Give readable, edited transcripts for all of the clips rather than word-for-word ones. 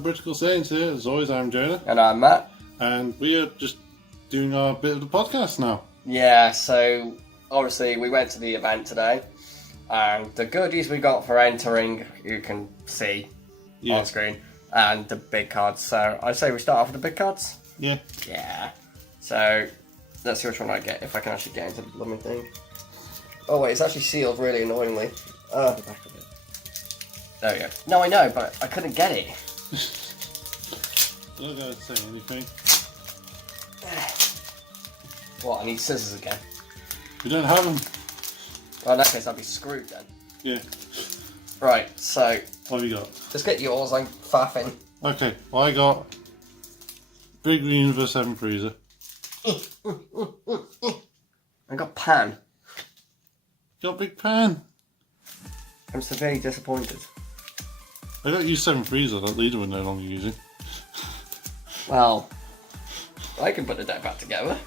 Britical Saiyans here. As always, I'm Jonah. And I'm Matt. And we are just doing our bit of the podcast now. Yeah, so obviously we went to the event today, and the goodies we got for entering, you can see on screen, and the big cards. So I say we start off with the big cards? Yeah. Yeah. So let's see which one I get, if I can actually get into the blooming thing. Oh wait, it's actually sealed really annoyingly. The back of it. There we go. No, I know, but I couldn't get it. I'm not going to say anything. What, I need scissors again? We don't have them. Well, in that case, I'll be screwed then. Yeah. Right, so... What have you got? Just get yours, I'm faffing. Okay, well, I got Big Universe 7 Freezer. I got Pan. You got Big Pan. I'm severely disappointed. I got U7 Freezer, that leader we're no longer using. Well, I can put the deck back together.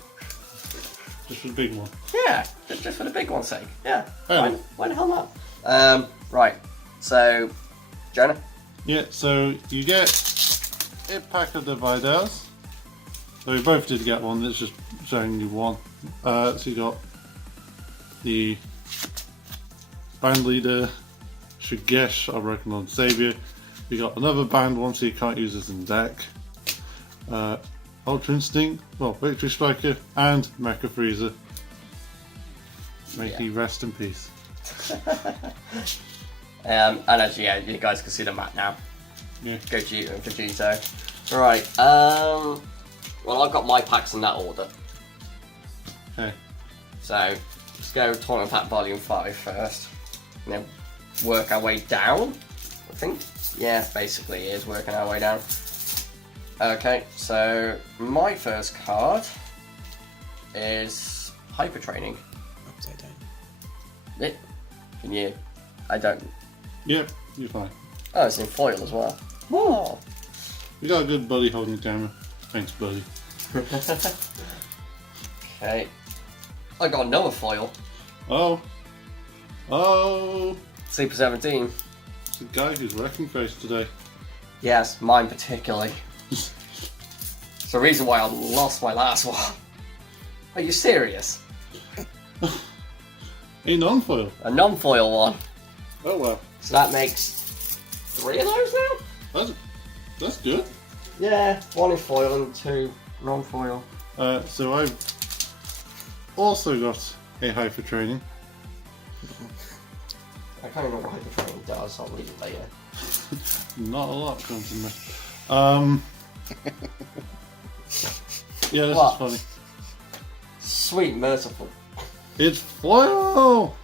Just for the big one. Yeah, just for the big one's sake. Yeah, Oh. why the hell not? Right, so, Jonah? Yeah, so you get a pack of the Vidals. So we both did get one, it's just showing you one. So you got the band leader, Shigesh, I reckon, on Savior. You got another band one, so you can't use this in deck. Ultra Instinct, well, Victory Striker, and Mecha Freezer. May he rest in peace. And actually, yeah, you guys can see the map now. Yeah. Gogeta and Vegito. Right, well, I've got my packs in that order. Okay. So, let's go Tournament Pack Volume 5 first. And then work our way down, I think. Yeah, basically it is working our way down. Okay, so my first card is Hyper Training. Upside down. It, can you? I don't. Yep, you're fine. Oh, it's in foil as well. Whoa! You got a good buddy holding the camera. Thanks, buddy. Okay. I got another foil. Oh. Oh. Super 17. It's the guy who's wrecking face today. Yes, mine particularly. It's the reason why I lost my last one. Are you serious? A non-foil. A non-foil one. Oh well. So that makes 3 of those now? That's good. Yeah, 1 is foil and 2 non-foil. So I've also got a Hyper Training. I can't remember what Hyper Training does, I'll read it later. Not a lot comes in there. Yeah, this What? is funny. Sweet, merciful. It's foil!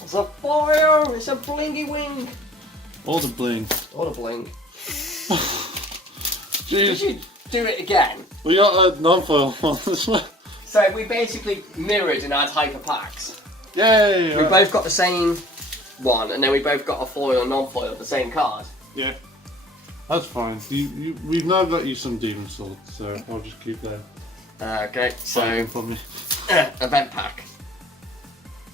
It's a foil! It's a blingy wing! All the bling. What a bling. Did Jeez. you do it again? We got a non-foil one as well. So we basically mirrored in our hyper packs. Yay! We both got the same one, and then we both got a foil and non-foil of the same card. Yeah. That's fine. We've now got you some Demon Swords, so I'll just keep them. Okay, so Fighting for me. event pack.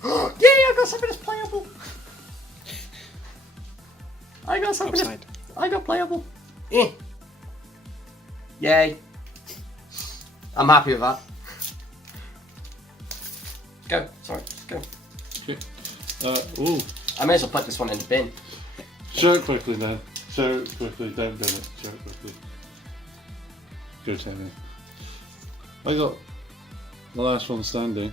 Yay! I got something that's playable. I got something. Upside. I got playable. Yay! I'm happy with that. Go. Sorry. Go. Okay. Ooh. I may as well put this one in the bin. Show it quickly then. Show it quickly. Don't do it. Show it quickly. Go Tammy. I got the last one standing.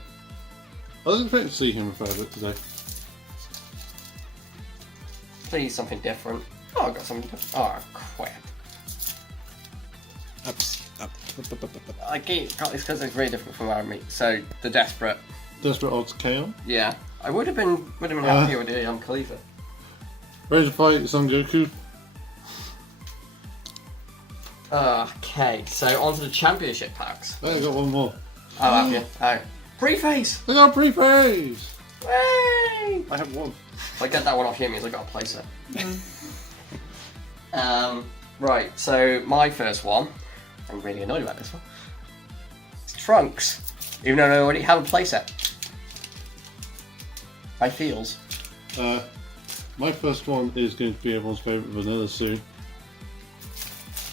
I was expecting to see him a fair bit today. Please, something different. Oh, I got something different. Oh, crap. Up. I got this because it's very different from our meat. So, the Desperate. Desperate Odds KO. Yeah. I would have been happy with the Khalifa. Ready to fight Son Goku. Okay, so onto the championship packs. I got one more. Oh, have you? Oh. Preface! I got a preface! Way! I have one. If I get that one off here, it means I've got to place it. Right, so my first one, I'm really annoyed about this one. It's Trunks, even though I already have a playset. By feels. My first one is going to be everyone's favourite Vanilla Sue.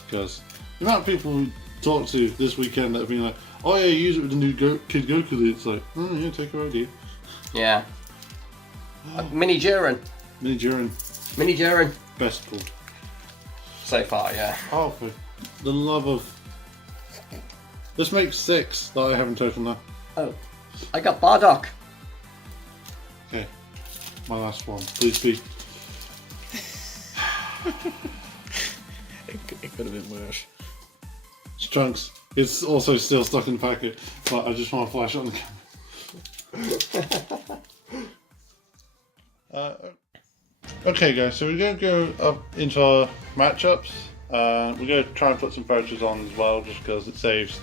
because the amount of people who talked to this weekend that have been like, oh yeah, use it with the new Kid Goku lead. It's like, oh yeah, take your idea. Yeah. Mini Jiren. Mini Jiren. Mini Jiren. Best pull. So far, yeah. Oh, for the love of... This makes 6 that I have in total now. Oh. I got Bardock. Okay. My last one. Please be. It could have been worse. It's Trunks. It's also still stuck in the packet, but I just want to flash it on the camera. Okay guys, so we're going to go up into our matchups. We're going to try and put some photos on as well, just because it saves.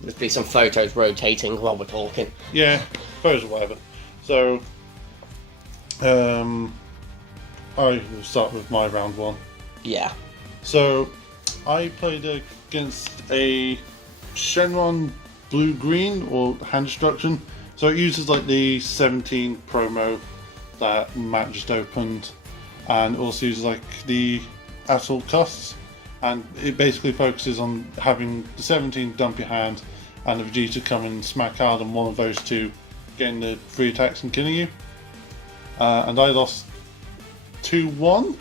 There'll be some photos rotating while we're talking. Yeah, photos or whatever. So, I will start with my round 1. Yeah. So, I played against a Shenron blue-green or hand destruction. So it uses like the 17 promo that Matt just opened, and also uses like the Atoll Custs, and it basically focuses on having the 17 dump your hand and the Vegeta come and smack hard on one of those two, getting the 3 attacks and killing you. And I lost 2-1.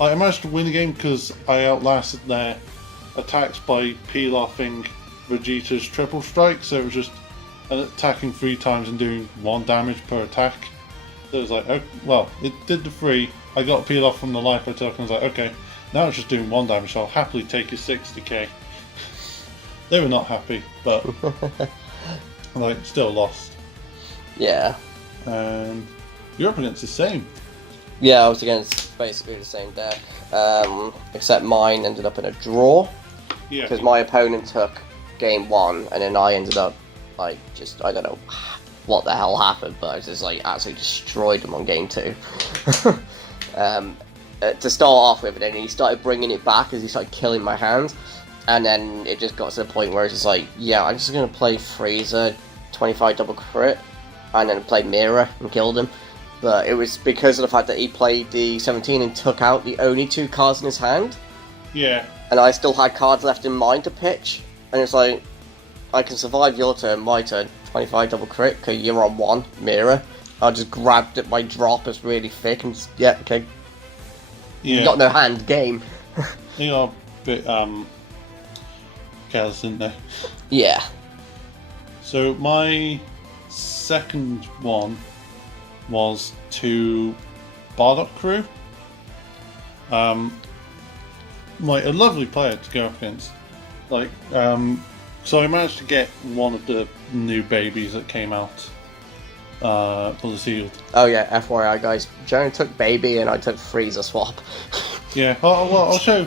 I managed to win the game because I outlasted their attacks by peel-offing Vegeta's triple strike, so it was just attacking 3 times and doing 1 damage per attack. So it was like, oh, well, it did the 3, I got a peel off from the life I took, and I was like, okay, now it's just doing 1 damage, so I'll happily take his 60k. They were not happy, but like, still lost. Yeah. And you're up against the same. Yeah, I was against basically the same deck, except mine ended up in a draw. Yeah. Because my opponent took game 1, and then I ended up, like, just, I don't know what the hell happened, but I just, like, absolutely destroyed him on game 2. To start off with, and then he started bringing it back as he started killing my hand, and then it just got to the point where it's just like, yeah, I'm just going to play Frieza, 25 double crit, and then play Mira and killed him. But it was because of the fact that he played the 17 and took out the only 2 cards in his hand. Yeah. And I still had cards left in mine to pitch. And it's like, I can survive your turn, my turn. 25 double crit, okay, you're on 1, Mira. I just grabbed it, my drop is really thick, and just, yeah, okay. Yeah. You got no hand, game. They are a bit careless, aren't they? Yeah. So my second one was to Bardock Crew. Like a lovely player to go up against. Like, so I managed to get one of the new babies that came out for the sealed. Oh yeah, FYI guys, Joan took baby and I took Frieza swap. Yeah, I'll show.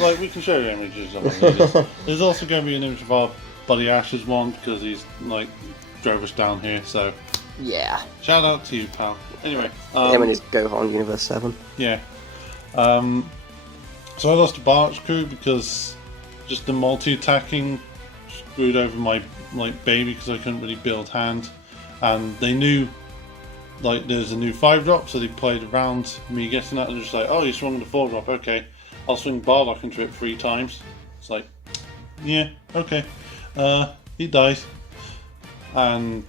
Like, we can show you images of it. There's also going to be an image of our buddy Ash's one because he's like drove us down here. So Yeah. shout out to you, pal. Anyway, Him and his Gohan Universe 7. yeah. So I lost to Bardock's Crew because just the multi-attacking screwed over my baby because I couldn't really build hand, and they knew like there's a new 5-drop, so they played around me getting that and just like, oh, you swung the 4-drop, okay, I'll swing Bardock into it 3 times. It's like, yeah, okay. He dies, and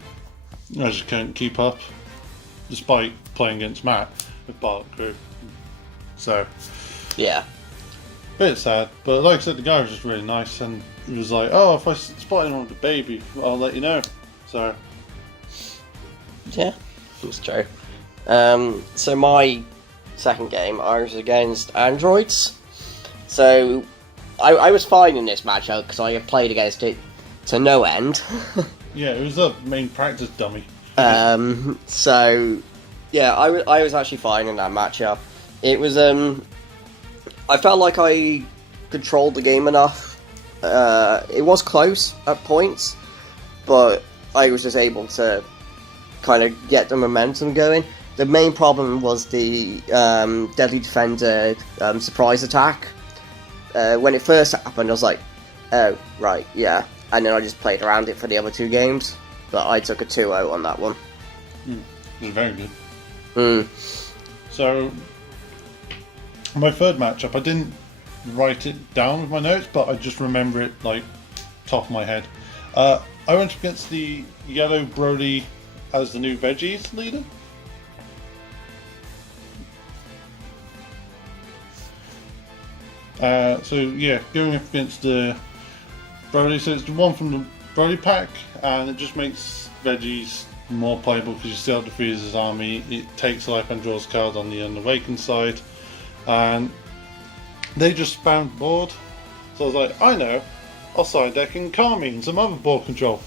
I just couldn't keep up despite playing against Matt with Bardock Crew. So Yeah. bit sad, but like I said, the guy was just really nice, and he was like, oh, if I spot anyone with a baby, I'll let you know. So Yeah, that's true. So my second game, I was against androids. So I was fine in this matchup because I had played against it to no end. yeah, it was a main practice dummy. So yeah, I was actually fine in that matchup. It was I felt like I controlled the game enough. It was close at points, but I was just able to kind of get the momentum going. The main problem was the Deadly Defender surprise attack. When it first happened, I was like, oh, right, yeah. And then I just played around it for the other 2 games, but I took a 2-0 on that one. It was very good. So my third matchup, I didn't write it down with my notes, but I just remember it like top of my head. I went up against the yellow Brody as the new veggies leader. So yeah, going up against the Brody, so it's the one from the Brody pack, and it just makes veggies more playable because you still have to freeze his army. It takes life and draws cards on the unawakened side, and they just spammed board. So I was like, I know, I'll side deck in Kami and some other board control.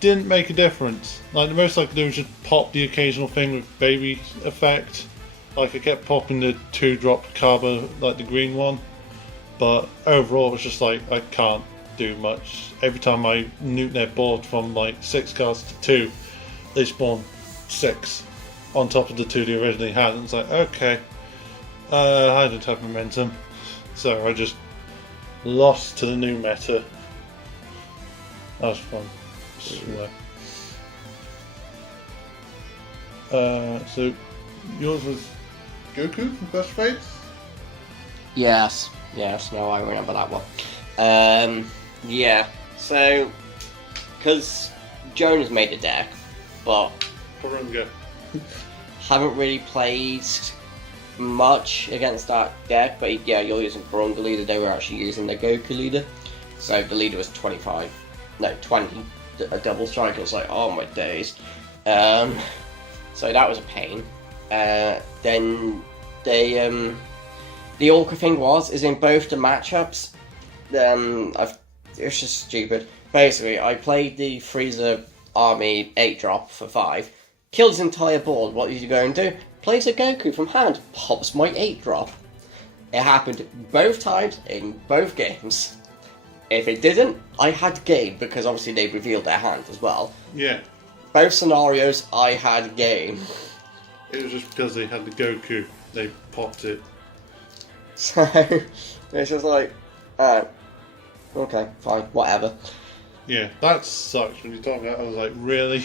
Didn't make a difference. Like, the most I could do was just pop the occasional thing with baby effect. Like, I kept popping the 2-drop Carbo, like the green one. But overall, it was just like, I can't do much. Every time I nuke their board from like 6 cards to 2, they spawn 6 on top of the 2 they originally had. And it's like, okay, I don't have momentum. So I just lost to the new meta. That was fun. So yours was Goku from First Fates? Yes, no, I remember that one. Yeah, so, because Jonas made a deck, but Purunga. haven't really played much against that deck, but yeah, you're using Purunga leader, they were actually using the Goku leader, so the leader was 20, a double strike. I was like, oh my days. So that was a pain. Then they, the awkward thing is in both the matchups, it's just stupid. Basically, I played the Freezer army 8-drop for 5, killed his entire board. What did you go and do? Plays a Goku from hand, pops my 8-drop. It happened both times in both games. If it didn't, I had game, because obviously they revealed their hand as well. Yeah. Both scenarios, I had game. It was just because they had the Goku, they popped it. So, it's just like, okay, fine, whatever. Yeah, that sucks when you talk about it. I was like, really?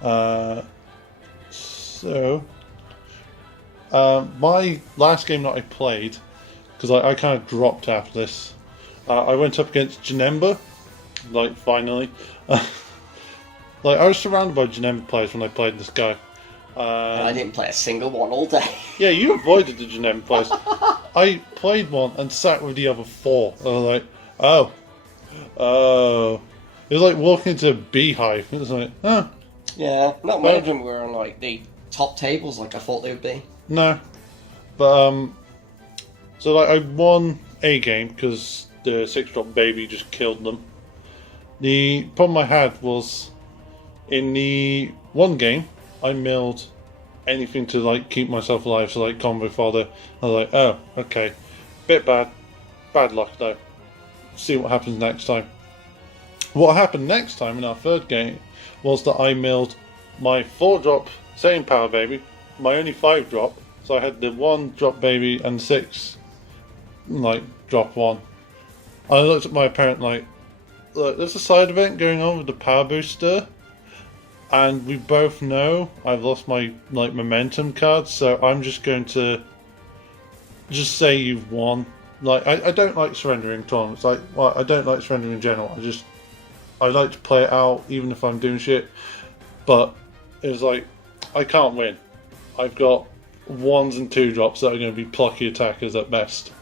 My last game that I played, because I kind of dropped after this, I went up against Janemba, like, finally. Like, I was surrounded by Janemba players when I played this guy. And I didn't play a single one all day. Yeah, you avoided the Janemba players. I played one and sat with the other 4. I was like, oh. It was like walking into a beehive. It was like, huh. Yeah, not many of them were on like the top tables like I thought they would be. No. But, so like I won a game because the 6-drop baby just killed them. The problem I had was in the one game, I milled anything to like keep myself alive, so like combo fodder. I was like, oh, okay. Bit bad. Bad luck though. See what happens next time. What happened next time in our third game was that I milled my 4-drop Saiyan Power Baby, my only 5-drop, so I had the 1-drop baby and 6 like drop 1. I looked at my parent like, look, there's a side event going on with the power booster, and we both know I've lost my like momentum card, so I'm just going to just say you've won. Like, I don't like surrendering tournaments. Like, well, I don't like surrendering in general. I like to play it out even if I'm doing shit. But it was like, I can't win. I've got 1s and 2-drops that are going to be plucky attackers at best.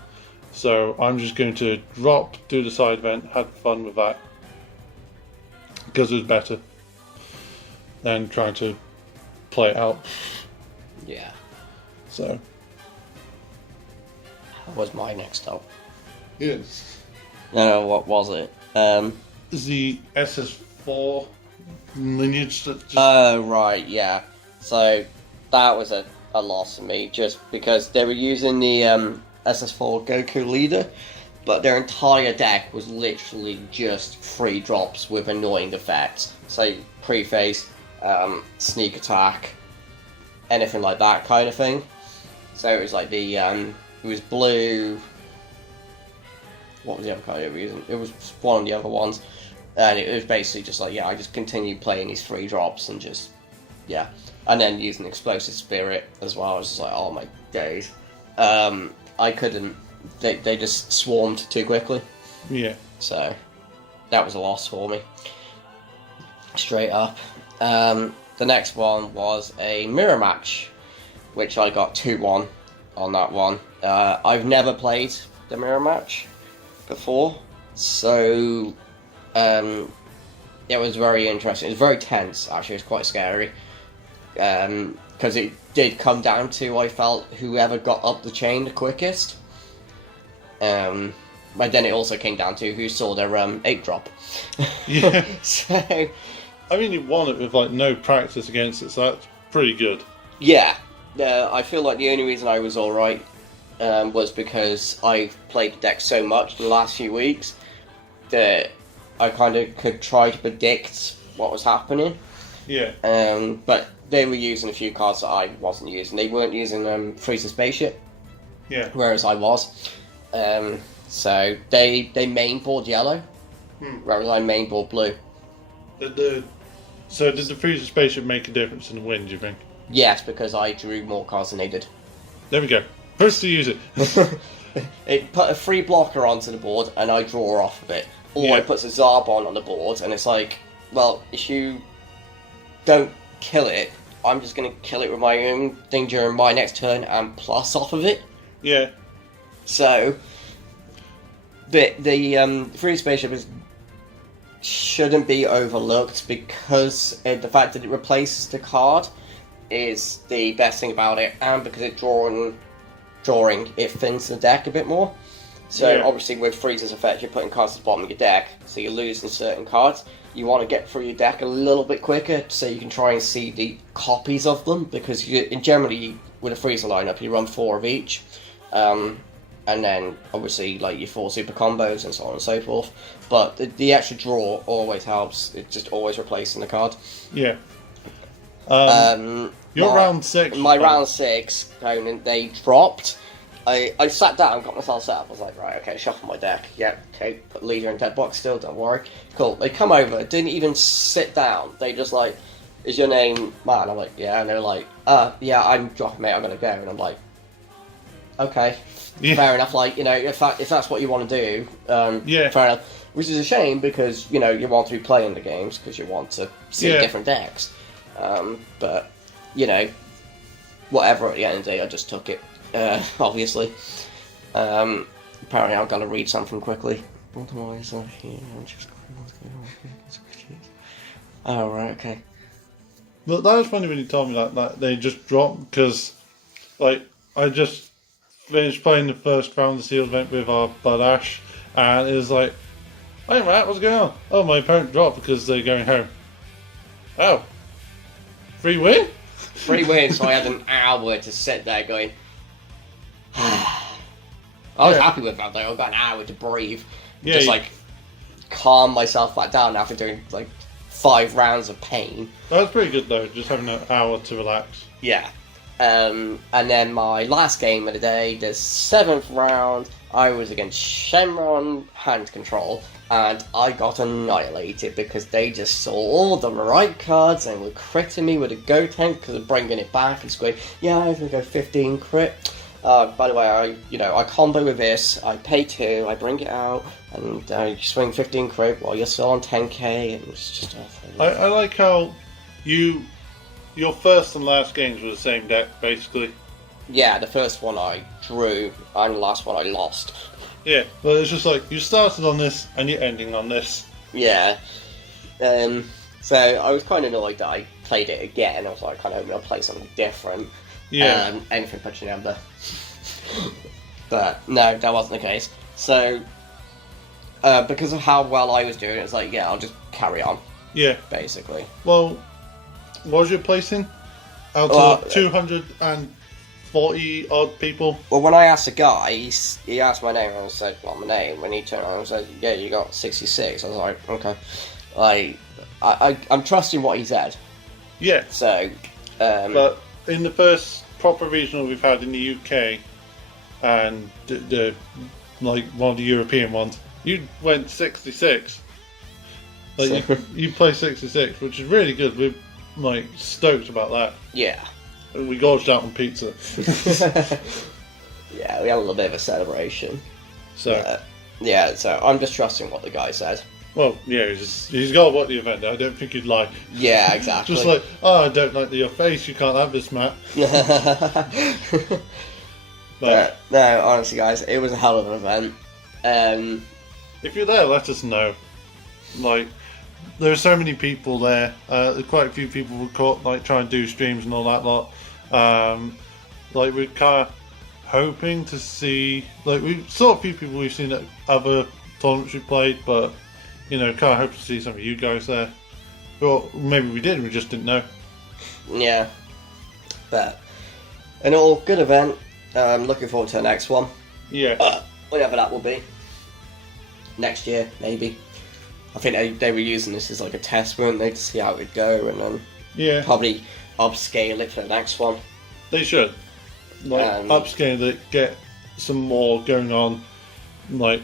So I'm just going to drop, do the side event, have fun with that. Because it was better than trying to play it out. Yeah. So. That was my next up. Yes. No, what was it? The SS4 lineage that just... right, yeah. So, that was a loss for me, just because they were using the SS4 Goku leader, but their entire deck was literally just 3 drops with annoying effects. So, pre-phase, sneak attack, anything like that kind of thing. So it was like the, it was blue... What was the other card they were using? It was one of the other ones. And it was basically just like, yeah, I just continued playing these 3 drops and just, yeah. And then using Explosive Spirit as well. I was just like, oh my days. I couldn't. They just swarmed too quickly. Yeah. So that was a loss for me. Straight up. The next one was a mirror match, which I got 2-1 on that one. I've never played the mirror match before, so it was very interesting. It was very tense, actually. It was quite scary, because it did come down to, I felt, whoever got up the chain the quickest. But then it also came down to who saw their 8 drop. Yeah. So, I mean, you won it with like no practice against it, so that's pretty good. yeah. I feel like the only reason I was alright was because I've played the deck so much in the last few weeks that I kind of could try to predict what was happening. Yeah. But they were using a few cards that I wasn't using. They weren't using Freezer Spaceship. Yeah. Whereas I was. So they mainboard yellow, whereas I mainboard blue. So did the Freezer Spaceship make a difference in the win, do you think? Yes, because I drew more cards than they did. There we go. First to use it. It put a free blocker onto the board, and I draw off of it. Or Yeah. it puts a Zarbon on the board, and it's like, well, if you don't kill it, I'm just going to kill it with my own thing during my next turn and plus off of it. Yeah. So, the Free Spaceship shouldn't be overlooked because the fact that it replaces the card is the best thing about it, and because it drawing it thins the deck a bit more. So Yeah. obviously with Freezer's effect, you're putting cards at the bottom of your deck, so you're losing certain cards. You want to get through your deck a little bit quicker, so you can try and see the copies of them, because generally with a Freezer lineup, you run 4 of each. And then, obviously, like your 4 super combos and so on and so forth. But the extra draw always helps. It's just always replacing the card. Yeah. Your round 6. My round 6 opponent, they dropped. I sat down, got myself set up. I was like, right, okay, shuffle my deck. Yep, okay, put leader in dead box still, don't worry. Cool. They come over, didn't even sit down. They just like, is your name man? I'm like, yeah. And they're like, yeah, I'm dropping, mate, I'm gonna go. And I'm like, okay. Yeah. Fair enough, like, you know, if that's what you want to do, Yeah. fair enough. Which is a shame, because, you know, you want to be playing the games, because you want to see Yeah. different decks. But, you know, whatever, at the end of the day, I just took it, obviously. Apparently I'm going to read something quickly. Oh, right, okay. But that was funny when you told me that they just dropped, because, like, I just finished playing the first round of the Seals event with our bud Ash, and it was like, hey Matt, what's going on? Oh, my opponent dropped because they're going home. Oh. Free win? Free win, so I had an hour to sit there going, I was happy with that though. I got an hour to breathe. Yeah, just like calm myself back down after doing like 5 rounds of pain. That was pretty good though, just having an hour to relax. Yeah. And then my last game of the day, the 7th round, I was against Shenron Hand Control, and I got annihilated because they just saw all the right cards and were critting me with a Go Tank because of bringing it back and going, yeah, I'm going to go 15 crit. By the way, I combo with this, I pay 2, I bring it out, and I swing 15 crit while you're still on 10k, and it's just awful. I like how your first and last games were the same deck, basically. Yeah, the first one I drew, and the last one I lost. Yeah, but it's just like, you started on this, and you're ending on this. Yeah. So I was kind of annoyed that I played it again. I was like, kind of hoping I'll play something different. Yeah. Anything pushing Ember. But no, that wasn't the case. So, because of how well I was doing, it's like, yeah, I'll just carry on. Yeah. Basically. Well, what was your placing? Out of 240 odd people? Well, when I asked the guy, he asked my name, and I said, well, my name. When he turned around and said, yeah, you got 66. I was like, okay. I'm trusting what he said. Yeah. So, but in the first proper regional we've had in the UK, and the like one of the European ones, you went 66. Like you play 66, which is really good. We're like stoked about that. Yeah. We gorged out on pizza. Yeah, we had a little bit of a celebration. So, Yeah, so I'm just trusting what the guy said. well, yeah, he's got what the event. I don't think he'd like. Yeah, exactly. Just like, oh, I don't like your face. You can't have this map. But no, honestly, guys, it was a hell of an event. If you're there, let us know. Like, there are so many people there. Quite a few people were caught, like, trying to do streams and all that lot. Like, we're kind of hoping to see, like, we saw a few people we've seen at other tournaments we played, but, you know, kind of hope to see some of you guys there. Or maybe we did, we just didn't know. Yeah. But an all good event. I'm looking forward to the next one. Yeah. Whatever that will be. Next year, maybe. I think they were using this as like a test, weren't they, to see how it would go, and then probably upscale it for the next one. They should. Like, upscale it, get some more going on, like,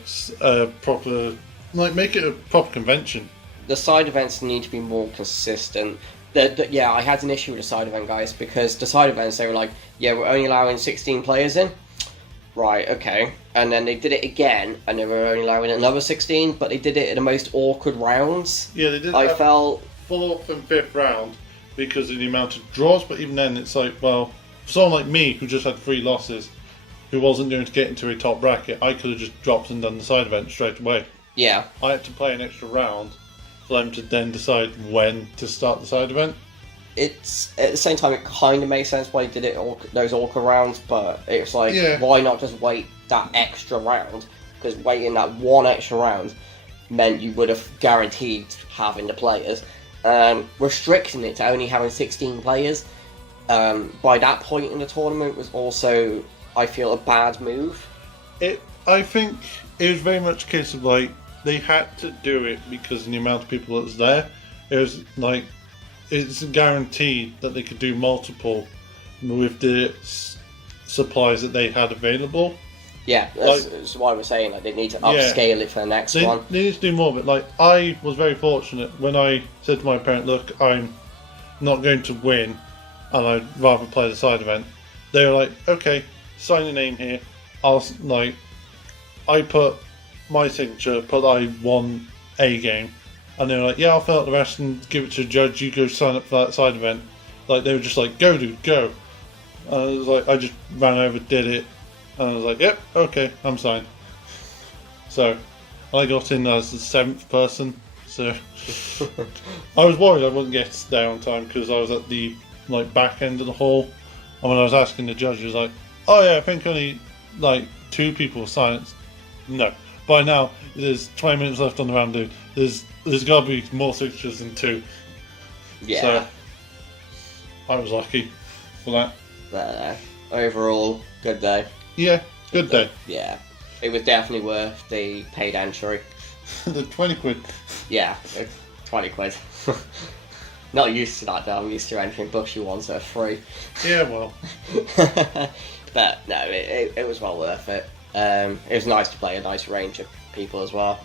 proper, like, make it a proper convention. The side events need to be more consistent. Yeah, I had an issue with the side event, guys, because the side events, they were like, yeah, we're only allowing 16 players in. Right, okay. And then they did it again, and they were only allowing another 16, but they did it in the most awkward rounds. Yeah, they did. I felt 4th and 5th round because of the amount of draws, but even then, it's like, well, for someone like me who just had 3 losses, who wasn't going to get into a top bracket, I could have just dropped and done the side event straight away. Yeah. I had to play an extra round for them to then decide when to start the side event. It's at the same time, it kind of makes sense why they did it those awkward rounds, but it's like, why not just wait that extra round? Because waiting that one extra round meant you would have guaranteed having the players. Restricting it to only having 16 players by that point in the tournament was also, I feel, a bad move. I think it was very much a case of, like, they had to do it because of the amount of people that was there. It was like, it's guaranteed that they could do multiple with the supplies that they had available. Yeah, that's why we're saying that they need to upscale it for the next one. They need to do more of it. Like, I was very fortunate when I said to my parent, look, I'm not going to win and I'd rather play the side event. They were like, okay, sign your name here. I put my signature, put I won a game. And they were like, yeah, I'll fill out the rest and give it to the judge. You go sign up for that side event. Like, they were just like, go, dude, go. And I was like, I just ran over, did it. And I was like, yep, okay, I'm signed. So, I got in as the 7th person. So, I was worried I wouldn't get there on time because I was at the, like, back end of the hall. And when I was asking the judge, he was like, oh yeah, I think only, like, 2 people signed. No. By now, there's 20 minutes left on the round, dude. There's got to be more signatures than 2. Yeah. So, I was lucky for that. But overall, good day. Yeah, good day. Yeah. It was definitely worth the paid entry. The 20 quid. Yeah, 20 quid. Not used to that though, I'm used to entering books you want that are free. Yeah, well. But no, it was well worth it. It was nice to play a nice range of people as well.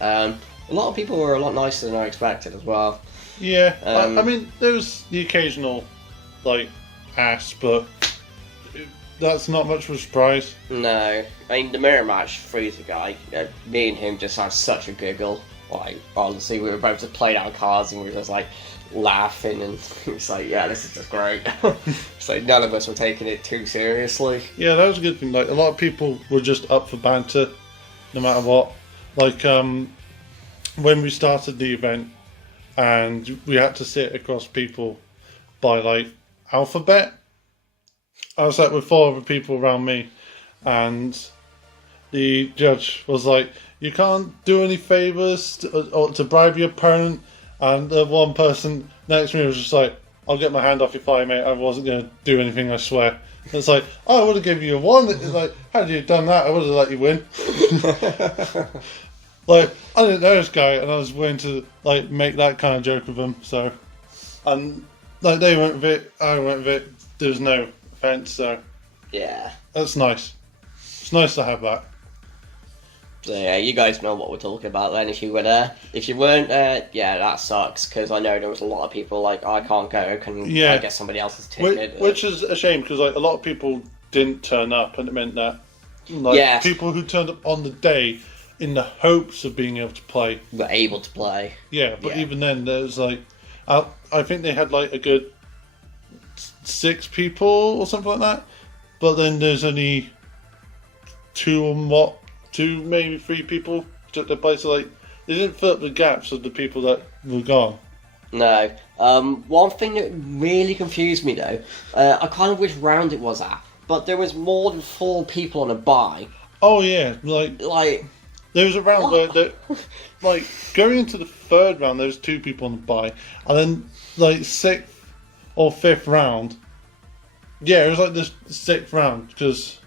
A lot of people were a lot nicer than I expected as well. Yeah, I mean, there was the occasional, like, ass, but that's not much of a surprise. No, I mean, the mirror match frees the guy. Me and him just had such a giggle. Like, honestly, we were both just playing our cards and we were just like laughing, and it's like, yeah, this is just great. It's like none of us were taking it too seriously. Yeah, that was a good thing. Like, a lot of people were just up for banter, no matter what. Like, when we started the event and we had to sit across people by, like, alphabet, I was sat with 4 other people around me, and the judge was like, you can't do any favours to bribe your opponent, and the one person next to me was just like, I'll get my hand off your thigh, mate, I wasn't going to do anything, I swear. And it's like, oh, I would have given you a 1. It's like, had you done that, I would have let you win. Like, I didn't know this guy, and I was willing to, like, make that kind of joke with him, so. And, like, they went with it, I went with it, there was no offence, so. Yeah. That's nice. It's nice to have that. So yeah, you guys know what we're talking about then if you were there. If you weren't there, yeah, that sucks, because I know there was a lot of people like, I can't go, I get somebody else's ticket? Which is a shame, because, like, a lot of people didn't turn up, and it meant that Like Yeah. people who turned up on the day in the hopes of being able to play. Were able to play. Yeah, but Yeah. even then, there's like, I think they had like a good 6 people or something like that. But then there's only 2 maybe 3 people took their place. So like, they didn't fill up the gaps of the people that were gone. No. One thing that really confused me though, I kind of wish round it was at, but there was more than 4 people on a buy. Oh yeah, like there was a round where, like, going into the 3rd round, there was 2 people on the buy, and then like 6th or 5th round, yeah, it was like the 6th round because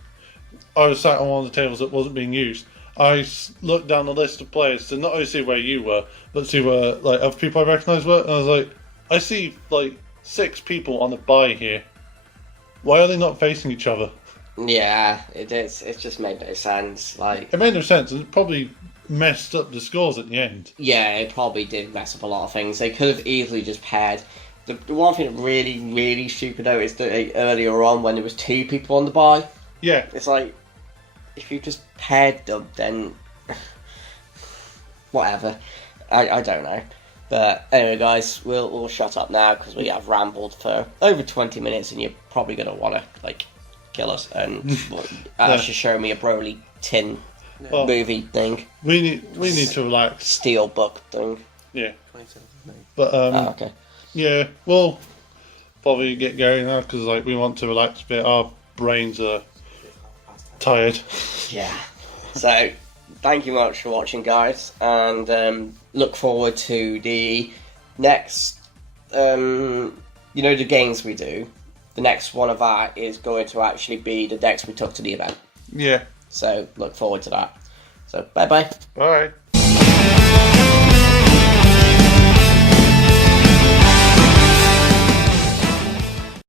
I was sat on one of the tables that wasn't being used. I looked down the list of players to not only see where you were, but see where like other people I recognised were, and I was like, I see like 6 people on the buy here. Why are they not facing each other? Yeah, it is. It just made no sense. Like, It made no sense, and it probably messed up the scores at the end. yeah, it probably did mess up a lot of things. They could have easily just paired. The one thing that really, really stupid though is that earlier on when there was 2 people on the buy, Yeah, it's like, if you just paired them, then whatever. I don't know. But anyway, guys, we'll shut up now because we have rambled for over 20 minutes, and you're probably gonna want to like kill us and actually show me a Broly tin Well, movie thing, we need to relax. steel book thing. Yeah, but Oh, okay. yeah, we'll probably get going now because like we want to relax a bit. Our brains are tired. Yeah. So, thank you much for watching, guys, and look forward to the next, the games we do. The next one of that is going to actually be the decks we took to the event. Yeah. So, look forward to that. So, bye-bye. All right.